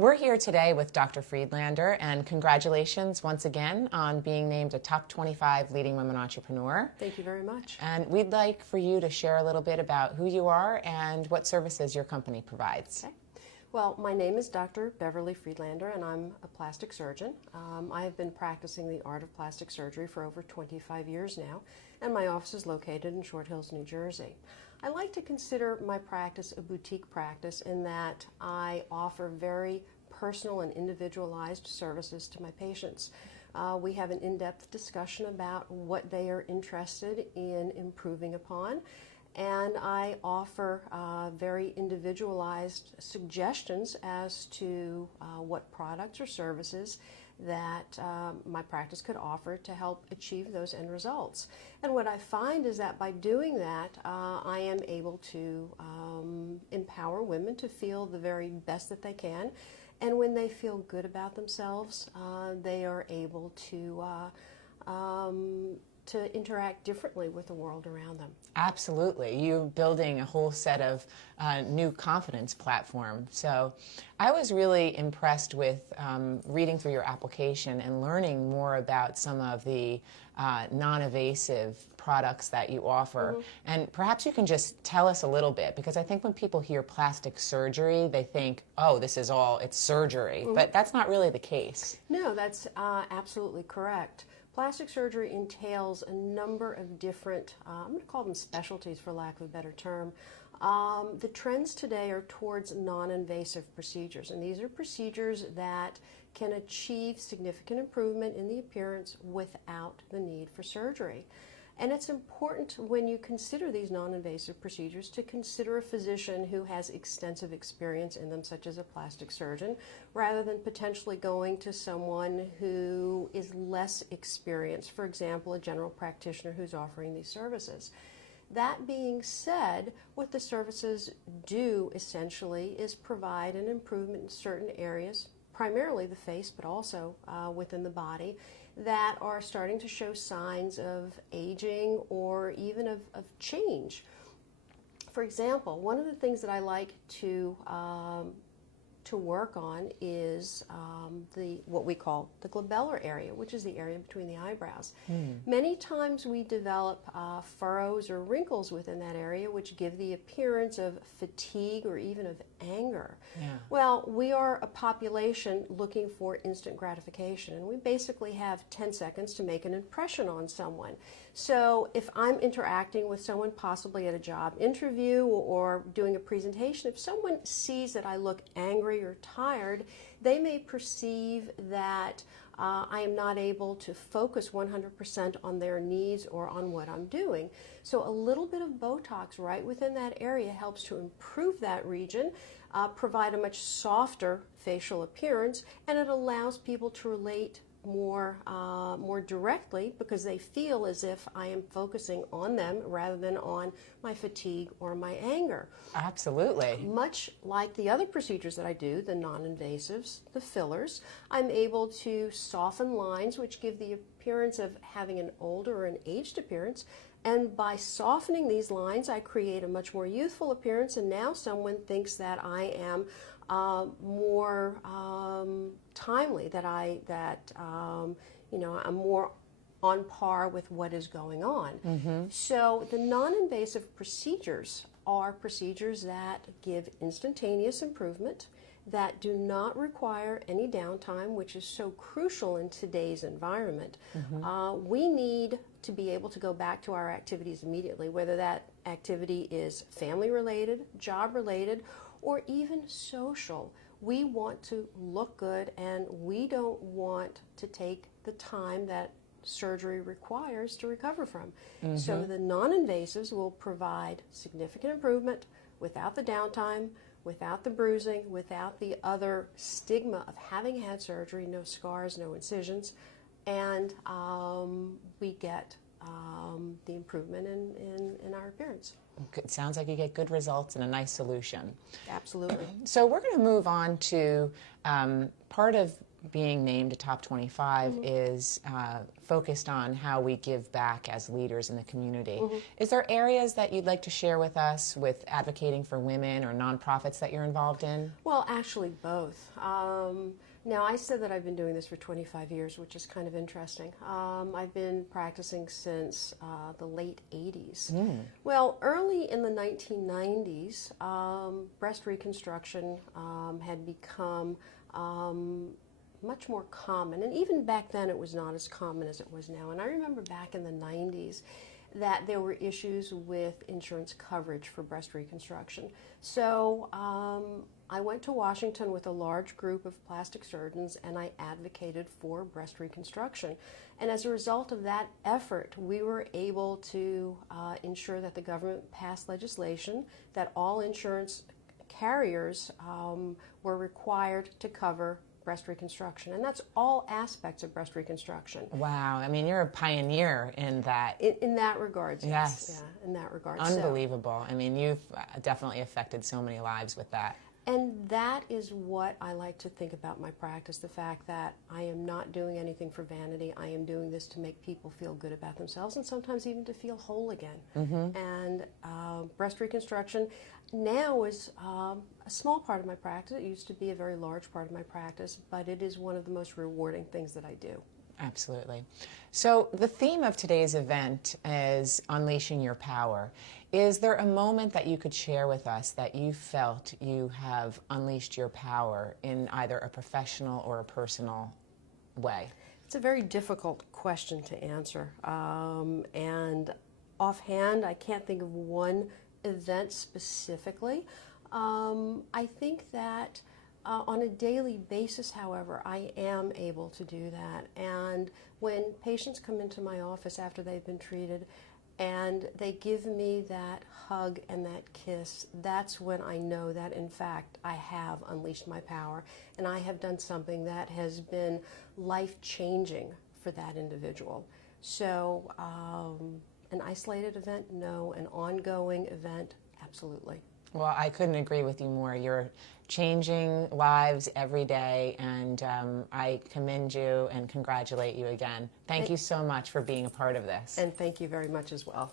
We're here today with Dr. Friedlander, and congratulations once again on being named a top 25 leading women entrepreneur. Thank you very much. And we'd like for you to share a little bit about who you are and what services your company provides. Okay. Well, my name is Dr. Beverly Friedlander, and I'm a plastic surgeon. I have been practicing the art of plastic surgery for over 25 years now, and my office is located in Short Hills, New Jersey. I like to consider my practice a boutique practice in that I offer very personal and individualized services to my patients. We have an in-depth discussion about what they are interested in improving upon, and I offer very individualized suggestions as to what products or services that my practice could offer to help achieve those end results. And what I find is that by doing that, I am able to empower women to feel the very best that they can. And when they feel good about themselves, they are able to interact differently with the world around them. Absolutely. You're building a whole set of new confidence platform. So I was really impressed with reading through your application and learning more about some of the non-invasive products that you offer. Mm-hmm. And perhaps you can just tell us a little bit, because I think when people hear plastic surgery, they think, oh, this is all, it's surgery. Mm-hmm. But that's not really the case. No, that's absolutely correct. Plastic surgery entails a number of different, I'm going to call them specialties for lack of a better term. The trends today are towards non-invasive procedures, and these are procedures that can achieve significant improvement in the appearance without the need for surgery. And it's important when you consider these non-invasive procedures to consider a physician who has extensive experience in them, such as a plastic surgeon, rather than potentially going to someone who is less experienced, for example, a general practitioner who's offering these services. That being said, what the services do essentially is provide an improvement in certain areas, primarily the face, but also within the body, that are starting to show signs of aging or even of change. For example, one of the things that I like to work on is what we call the glabellar area, which is the area between the eyebrows. Many times we develop furrows or wrinkles within that area, which give the appearance of fatigue or even of anger. Yeah. Well, we are a population looking for instant gratification, and we basically have 10 seconds to make an impression on someone. So if I'm interacting with someone possibly at a job interview or doing a presentation, if someone sees that I look angry or tired, they may perceive that I am not able to focus 100% on their needs or on what I'm doing. So a little bit of Botox right within that area helps to improve that region, provide a much softer facial appearance, and it allows people to relate more directly, because they feel as if I am focusing on them rather than on my fatigue or my anger. Absolutely. Much like the other procedures that I do, the non-invasives, the fillers, I'm able to soften lines which give the appearance of having an older or an aged appearance. And by softening these lines, I create a much more youthful appearance, and now someone thinks that I am more timely, that I'm more on par with what is going on. Mm-hmm. So the non-invasive procedures are procedures that give instantaneous improvement, that do not require any downtime, which is so crucial in today's environment. Mm-hmm. We need to be able to go back to our activities immediately, whether that activity is family-related, job-related, or even social. We want to look good, and we don't want to take the time that surgery requires to recover from. Mm-hmm. So the non-invasives will provide significant improvement without the downtime, without the bruising, without the other stigma of having had surgery, no scars, no incisions, and we get the improvement in our appearance. It sounds like you get good results and a nice solution. Absolutely. So we're going to move on to part of being named a top 25 is focused on how we give back as leaders in the community. Is there areas that you'd like to share with us with advocating for women or nonprofits that you're involved in? Well, actually both. Now, I said that I've been doing this for 25 years, which is kind of interesting. I've been practicing since the late 80s. Well, early in the 1990s, breast reconstruction had become much more common, and even back then it was not as common as it was now. And I remember back in the 90s that there were issues with insurance coverage for breast reconstruction. So I went to Washington with a large group of plastic surgeons, and I advocated for breast reconstruction. And as a result of that effort, we were able to ensure that the government passed legislation that all insurance carriers were required to cover breast reconstruction, and that's all aspects of breast reconstruction. Wow, I mean, you're a pioneer in that. In that regard, yes. Yeah, in that regard. Unbelievable. I mean, you've definitely affected so many lives with that. And that is what I like to think about my practice, the fact that I am not doing anything for vanity. I am doing this to make people feel good about themselves and sometimes even to feel whole again. And breast reconstruction now is a small part of my practice. It used to be a very large part of my practice, but it is one of the most rewarding things that I do. Absolutely. So the theme of today's event is Unleashing Your Power. Is there a moment that you could share with us that you felt you have unleashed your power in either a professional or a personal way? It's a very difficult question to answer. And offhand, I can't think of one event specifically. I think that on a daily basis, however, I am able to do that. And when patients come into my office after they've been treated and they give me that hug and that kiss, that's when I know that, in fact, I have unleashed my power and I have done something that has been life-changing for that individual. So an isolated event, no. An ongoing event, absolutely. Well, I couldn't agree with you more. You're changing lives every day, and I commend you and congratulate you again. Thank you so much for being a part of this. And thank you very much as well.